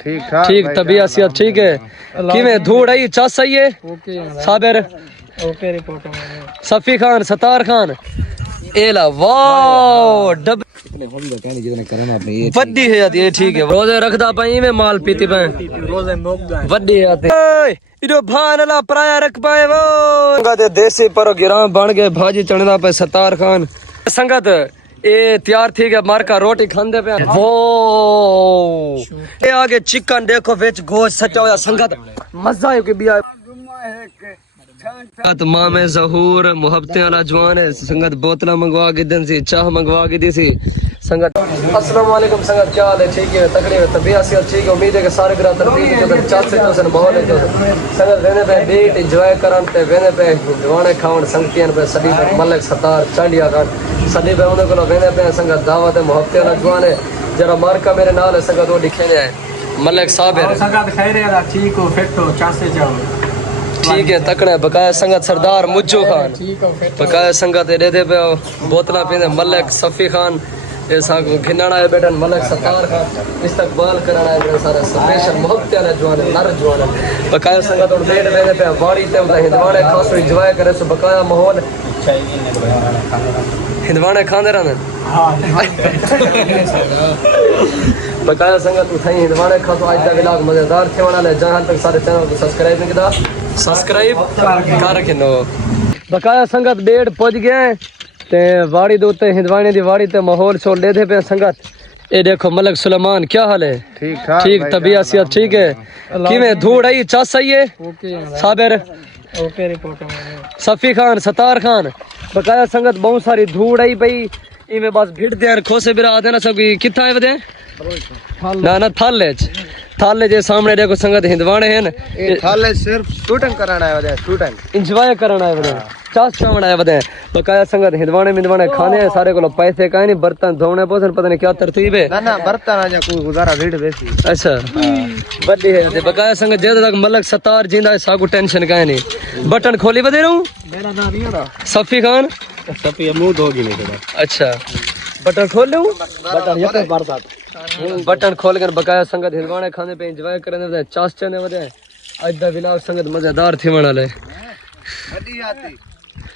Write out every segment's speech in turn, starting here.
ठीक तबीयत सेहत ठीक है किवें धूड़ आई चा सही है साबिर ओके रिपोर्ट सफी खान सतार खान एला वाह डब वड्डी है यार ये ठीक है रोजे रखदा पाई में माल पीती पे रोजे मोगदा वड्डी है यार इरो भान ला पराया रख पाए वो संगत देसी पर गिराम बन गए भाजी चढ़ना पे सतार खान संगत ए तैयार थी गया मार का रोटी खांदे पे वो ये आगे चिकन देखो वेच गोश्त सचा होया संगत मजा आयो के बिया तो मां में जहूर मोहब्बतें वाला जवान है संगत बोतला मंगवा के दिन सी चाह मंगवा के दी सी संगत अस्सलाम वालेकुम संगत क्या हाल है ठीक है तकड़ी है तबीयत से ठीक है उम्मीद है कि सारे ग्राहक तरबीयत के अंदर चाल से तो सन माहौल है जो संगत वेने पे बीट एंजॉय करन ते वेने पे जवाने खावन संगतियन पे सदी पे मलक सतार चांडिया खान सदी पे उन्हें को वेने पे संगत दावत है मोहब्बतें वाला जवान है जरा मार का मेरे नाल है संगत वो लिखे है मलक साबिर संगत खैर है ठीक हो फिट हो चासे जाओ ठीक है तकड़े बकाया संगत सरदार मुज्जो खान बकाया संगत दे दे पे बोतला पीने मलक सफी खान ऐसा को घिनाना है बेटन मलक सतार खान इस्तकबाल कराना है सारा स्पेशल मोहब्बत वाला जवान है नर जवान है बकाया संगत और डेढ़ महीने पे वाड़ी ते हिंदवाड़े खास एंजॉय करे सो बकाया माहौल हिंदवाड़े खांदे रहने बकाया संगत उठाई हिंदवाड़े खा तो आज दा व्लॉग मजेदार थे वाला ले जहां तक सारे चैनल को सब्सक्राइब नहीं किया सब्सक्राइब कर के नो बकाया संगत डेढ़ पहुंच गए ते वाड़ी दे उत्ते हिंदवाड़े दी वाड़ी ते माहौल छोड़ दे थे पे संगत ए देखो मलक सुलेमान क्या हाल है ठीक तबीयत सेहत ठीक है किवें धूड़ आई चा सही है साबिर ओके रिपोर्ट सफी खान सतार खान बकाया संगत बहुत सारी धूड़ आई पई इमे बस भिड़ दे खोसे बिरा आदे ना सब किथा है बदे ना ना थाले जे सामने देखो संगत हिंदवाड़े हैं थाले सिर्फ शूटिंग कराना है वजह शूटिंग एंजॉय करना है वजह चास चावना है वजह बकाया संगत हिंदवाड़े खाने सारे को पैसे का नहीं बर्तन धोने पोसन पता नहीं क्या तरतीब है ना बर्तन आ जा कोई गुजारा भीड़ बेसी अच्छा बड़ी है ते बकाया संगत जे तक मलक सतार जिंदा है सागु टेंशन का नहीं बटन खोली बदे रहूं मेरा नाम नहीं रहा सफी खान सफी मुंह धोगी नहीं तेरा अच्छा बटन खोल लूं बटन खोल कर बकाया संगत हिंदवाड़े खाने पे एंजॉय करने दे चास चने वदे आज दा व्लॉग संगत मजेदार थी बना ले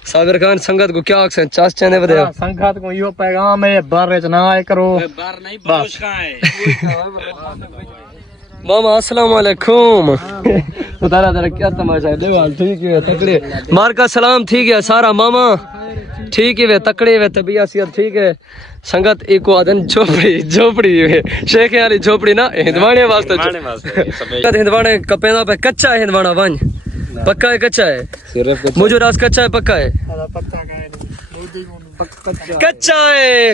साबिर खान संगत को क्या आखसे चास चने वदे संगत को यो पैगाम है बार च ना आए करो बार नहीं बस का है मामा अस्सलाम वालेकुम उतारा तेरा क्या तमाशा है देवाल ठीक है तकड़े मार का सलाम ठीक है सारा मामा ठीक है वे तकड़े वे तबीयत सेहत ठीक है संगत एको आदन झोपड़ी वे शेखे वाली झोपड़ी ना हिंदवाड़े वास्ते संगत हिंदवाड़े कपेना पे कच्चा है हिंदवाड़ा वन पक्का है कच्चा है मुझे रास कच्चा है पक्का है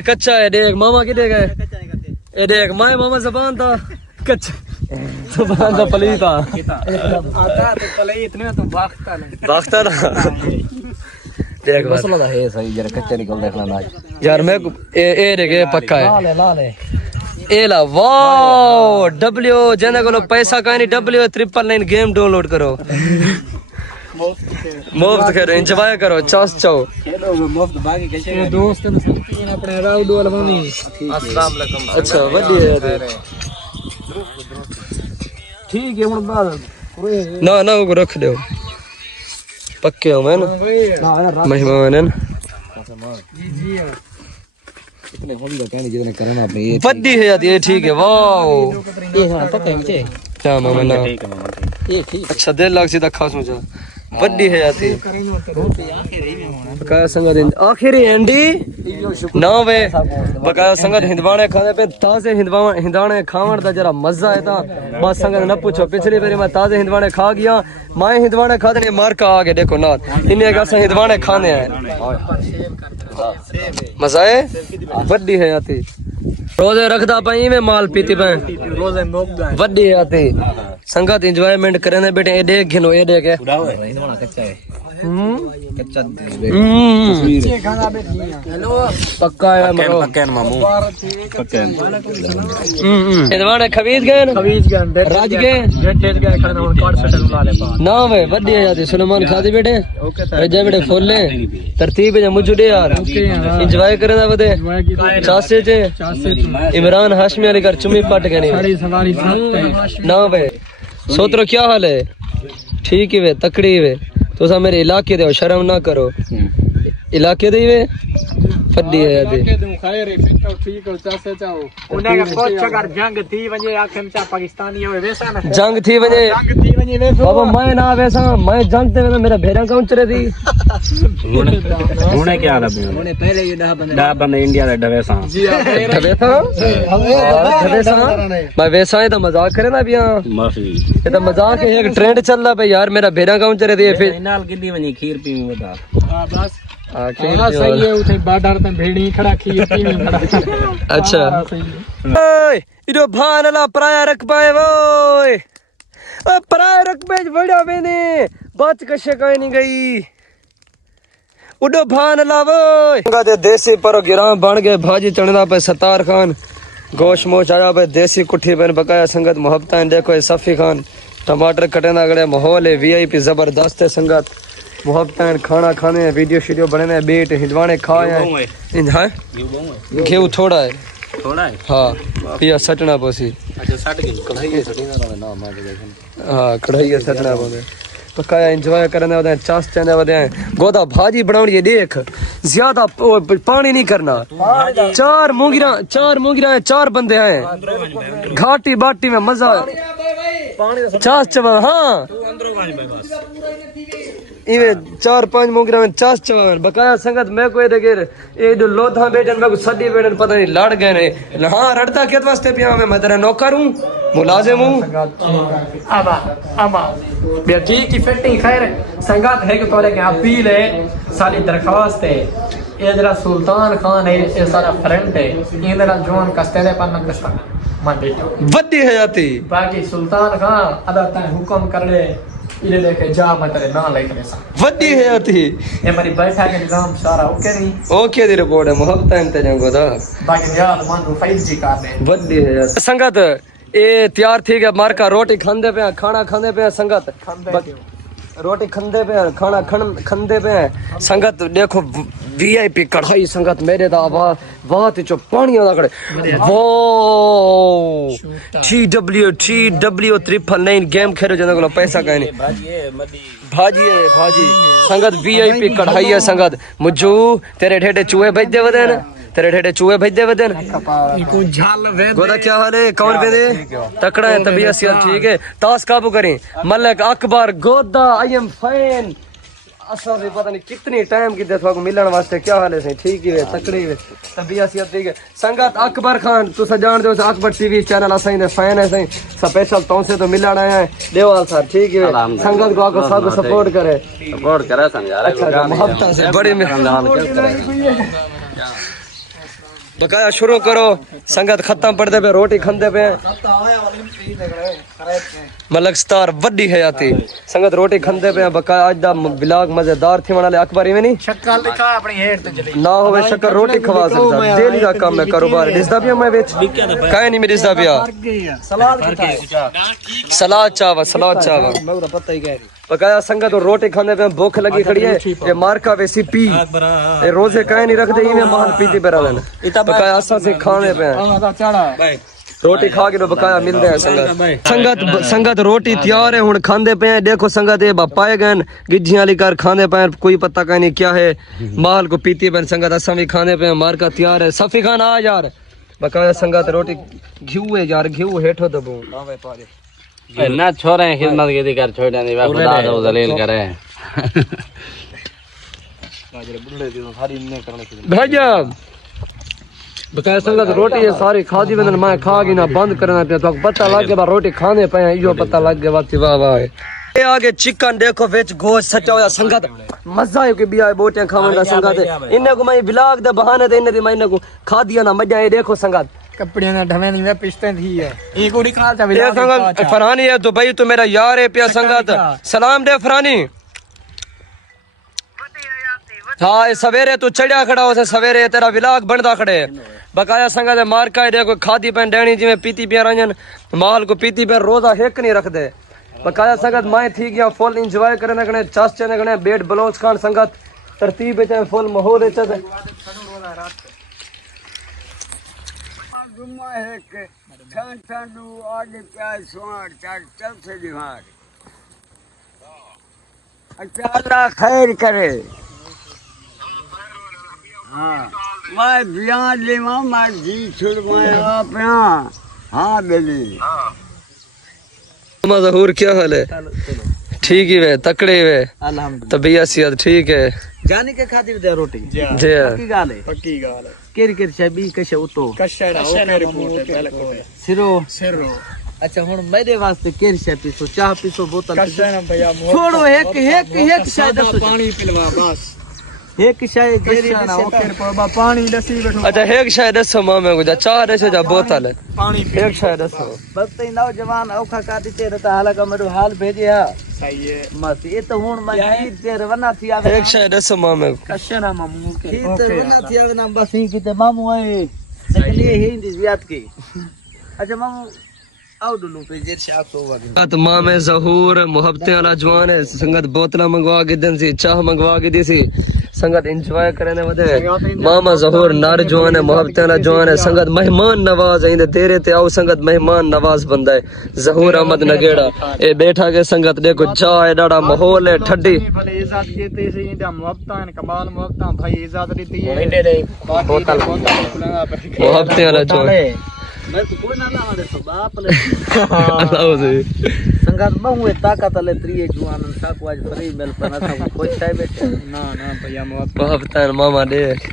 कच्चा है देख मामा की देख ए देख माए मामा जबान था कच्चा जबान था पलीता आता तो पलीत नहीं तो भागता ना देख मसला है सही जरा कच्चा निकल देखना ना यार मैं ए देखे पक्का है लाल है एला वाओ डब्ल्यू जेना को पैसा का नहीं W999 गेम डाउनलोड करो मुफ्त करो एंजॉय करो चास चाओ खेलो मुफ्त बाकी कैसे दोस्त ने संगति अपने राउड वाला मम्मी अस्सलाम वालेकुम अच्छा बढ़िया है ठीक है हुन बाद ना ना वो रख दो पक्के हो मैं मेहमान हैं जी इतने होली का कहने जितने करना आपने ये बद्दी है यार ये ठीक है वाओ ये हां पता है मुझे क्या मामा ना ये ठीक अच्छा 1.5 लाख सीधा खास मुझे बड्डी है याती बकाया संगत आखिरी एंडी ना वे बकाया संगत हिंदवाड़े खाने पे ताजे हिंदवाड़े खावन दा जरा मजा है ता बस संगत न पूछो पिछली बारी मैं ताजे हिंदवाड़े खा गया मैं हिंदवाड़े खाने मार का आ गए देखो ना इन्हें का हिंदवाड़े खाने हैं मजा है बड्डी है याती रोजे रखदा पाई में माल पीती पे रोजे मोगदा बड्डी है याती संगत एंजॉयमेंट करने बेटे ए देख घिनो ए देख उड़ाओ है हिंदवाड़ा कच्चा है कच्चा पक्का है मरो पक्का मामू पक्का इदवाने खरीद गए राज गए ना वे वड्डी है यादी सुलेमान खादी बेटे जे बेटे फुल्ले तरतीब है मुझे यार एंजॉय करे ना बदे चासे चे इमरान हाशमी अली कर चुमी पट गए नहीं ना वे सोतरो क्या हाल है ठीक है वे तकड़ी वे तो सा मेरे इलाके दे शर्म ना करो इलाके दे वे फड्डी है यादी जंग थी वजे बाबा मैं ना वैसा मैं जंग ते मेरा भेड़ा कौन चले थी होने क्या हाल है होने पहले ये 10 बंदे इंडिया दे डवेसा मैं वैसा ही तो मजाक करे ना भैया माफी ये तो मजाक है एक ट्रेंड चल रहा है यार मेरा भेड़ा कौन चले थी फिर नाल गिल्ली वनी खीर पी बता हां बस सही है उठे बाडर ते भेड़ी खड़ा खीर पी में खड़ा अच्छा ओए इरो भान ला पराया रख पाए ओए ओ पराया रख पे बड़ा मैंने बात कशे काई नहीं गई उडो भान ला ओए दे देसी पर गिराम बन गए भाजी चढ़ना पे सतार खान गोश मोश आया पे देसी कुट्ठी बन बकाया संगत मोहब्बत देखो सफी खान टमाटर कटे ना गड़े माहौल है वीआईपी जबरदस्त है संगत मोहब्बत खाना खाने वीडियो शीडियो बनाने बेट हिंदवाने खाए हैं घेऊ थोड़ा है हाँ पिया सटना पोसी अच्छा 60 किलो कढ़ाई है सटना ना मां के देखन हाँ कढ़ाई है सटना पोसे तो क्या एंजॉय करने वाले चास चने वाले गोदा भाजी बनानी है देख ज्यादा पानी नहीं करना चार मूंगिरा 4 बंदे हैं घाटी बाटी में मजा चास चबा हाँ इवे 4-5 मूंगिरा में चास चबा बकाया संगत मैं कोई देखे ये जो लोधा बेटन मैं को सदी बेटन पता नहीं लड़ गए ने हाँ रड़ता कित वास्ते पिया मैं तेरा नौकर हूँ मुलाजिम हूँ आमा बे ठीक की फिटिंग खैर संगत है कि तोरे के अपील है सारी दरखास्त है ये जरा सुल्तान खान है ये सारा फ्रेंड है ये जरा जोन कस्तेले पर न कस्ता मन बेटो वड्डी हयाती बाकी सुल्तान खान अदा तन हुक्म कर ले इले देखे जा मैं तेरे ना लिखने सा वड्डी हयाती ये मेरी बैठा के निजाम सारा ओके नहीं ओके दी रिपोर्ट है मोहब्बत है तेरे गोदा बाकी यार मान 5G करने वड्डी हयाती संगत ये तैयार थी गया मार का रोटी खांदे पे खाना खांदे पे संगत रोटी खंदे पे खाना खंदे पे संगत देखो वीआईपी कढ़ाई संगत मेरे दा बात चो पानी आदा खड़े वो TW 999 गेम खेलो जने को पैसा कहीं नहीं भाजी संगत वीआईपी कढ़ाई है संगत मुझू तेरे ठेठे चूहे भेज दे वदे ना तेरे ठेठे चूहे भेज दे वदे इको झाल वे गोदा क्या हाल है कौन पे दे तकड़ा है तबीयत से ठीक है ताश काबू करें मलिक अकबर गोदा आई एम फाइन असा भी पता नहीं कितनी टाइम की देखो मिलन वास्ते क्या हाल है ठीक है तकड़ी है तबीयत से ठीक है संगत अकबर खान तू जान दो अकबर टीवी चैनल असा ने फैन है सही स्पेशल तो से तो मिलन आया है देवाल सर ठीक है संगत को आको सब सपोर्ट करे समझा अच्छा मोहब्बत से बड़ी बकाया शुरू करो संगत खत्म पड़ते पे रोटी खंदे पे मलक स्टार वड्डी है याती संगत रोटी खंदे पे बकाया आज दा ब्लॉग मजेदार थी मनाले अकबर में नहीं शक्ल दिखा अपनी हेड ते चली ना होवे शक्कर रोटी खवा सकता डेली का काम है कारोबार डिसदा भी मैं बेच काहे नहीं मेरे डिसदा भी सलाद चावा मैं तो पता ही कह रही बकाया संगत और रोटी खाने पे भूख लगी खड़ी है ये मार्का वैसी पी ये रोजे काहे नहीं रखते इन्हें महल पीती पे रहना बकाया असा से खाने पे रोटी खा के तो बकाया मिलते हैं संगत रोटी तैयार है हुन खांदे पे देखो संगत ये पाए गए गिज्जियां लेकर खाने पे कोई पता का नहीं क्या है महल को पीती पे संगत असा भी खाने पे मार्का तैयार है सफी खान आ यार बकाया संगत रोटी घिऊ है यार घिऊ हेठो दबो ना छोरे खिदमत की कर छोड़ नहीं बा खुदा तो जलील करे भैया बकाया संगत रोटी है सारी खादी बंदन मैं खा गई ना बंद करना पे तो पता लग गया रोटी खाने पे यो पता लग गया बात वाह वाह ये आगे चिकन देखो वेच गोश्त सचा होया संगत मजा है कि बिया बोटियां खावंगा संगत इन्ने को मैं ब्लॉग दे बहाने दे इन्ने दी मैं को खा दिया ना मजा ये देखो संगत कपड़े ना ढमे नहीं वे पिस्ते थी है एक उड़ी खा चा ये संगत फरहानी है दुबई तो मेरा यार है पिया संगत सलाम दे फरहानी हाँ ये सवेरे तू चढ़िया खड़ा हो सवेरे तेरा विलाग बनता खड़े बकाया संगत है मार का कोई खादी पैन डेनी जिमें पीती पिया रंजन माल को पीती पिया रोजा हेक नहीं रख दे बकाया संगत माए थी गया फुल इंजॉय करने गने चस चने गने बेट बलोच खान संगत तरतीब है फुल माहौल है अल्लाह खैर करे हाँ मैं बयान लेवा मैं जी छुड़वाया अपना हाँ बेली जहूर क्या हाल है ठीक ही वे तकड़े वे तबीयत सेहत ठीक है जाने के खातिर दे रोटी जी पक्की गाल है केर केर छबी कशे उतो कशड़ा ओके रिपोर्ट है बिल्कुल सिरो अच्छा हुन मेरे वास्ते केर छे पीसो चाह पीसो बोतल कशड़ा भैया छोड़ो एक शायद पानी पिलवा बस एक शायद कशड़ा ओके रिपोर्ट पानी लस्सी बैठो अच्छा एक शायद दसो मामे को जा चाह दसो जा बोतल है पानी एक शायद दसो बस ते नौजवान औखा काटी ते रहता हाल का मेरे हाल भेजे हा सही है मत ये तो हुन मैं खीर ते रवना थी आवे एक शायद दसो मामे को कशड़ा मामू के खीर ते रवना थी आवे ना बस ही किते मामू आए निकली ही जियात की अच्छा मामू आओ डुलू पे जे छाप तो वागे तो मामे जहूर मोहब्बतें वाला जवान है संगत बोतला मंगवा के दिन सी चाह मंगवा के दी सी संगत एंजॉय करने वदे मामा जहूर नार जवान है मोहब्बतें वाला जवान है संगत मेहमान नवाज है तेरे ते आओ संगत मेहमान नवाज बंदा है जहूर अहमद नगेड़ा ए बैठा के संगत देखो चाय डाड़ा माहौल है ठड्डी भले इज्जत देते से इंदा मोहब्बतां कमाल मोहब्बतां भाई इज्जत देती है बोतल मोहब्बतें वाला जवान मैं तो कोई ना लावा दे तो बाप ले अल्लाह से संगत बहु ताकत ले त्रिए जुआन सा को आज फ्री मिल पर था कोई टाइम बैठे ना भैया मोहब्बतें मामा देख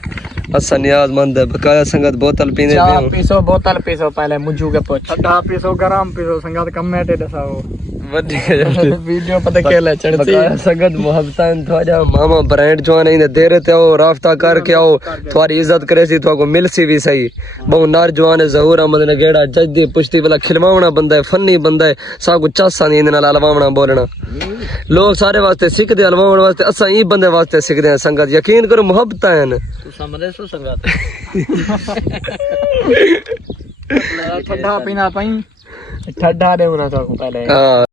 असा नियाजमंद है बकाया संगत बोतल पीने चाह दे पीसो बोतल पीसो पहले मुझू के पोछ ठंडा पीसो गरम पीसो संगत कमेटे दसाओ वीडियो पता केला चढ़ती बकाया संगत मोहब्बतें थोड़ा मामा ब्रांड जवान है दे रहे आओ राफ्ता करके आओ तुम्हारी इज्जत करे सी तो मिल सी भी सही बहु नार जवान है जहूर अहमद नगेड़ा जज्दी पुश्ती वाला खिलवावना बंदा है फन्नी बंदा है सा को चासा नहीं नाल अलवावना बोलना लोग सारे वास्ते सीखदे अलवावण वास्ते असा ई बंदे वास्ते सीखदे हैं संगत यकीन करो मोहब्बतां हैं तू समझे सो संगत ठंडा पीना पई ठंडा देना तो पहले हां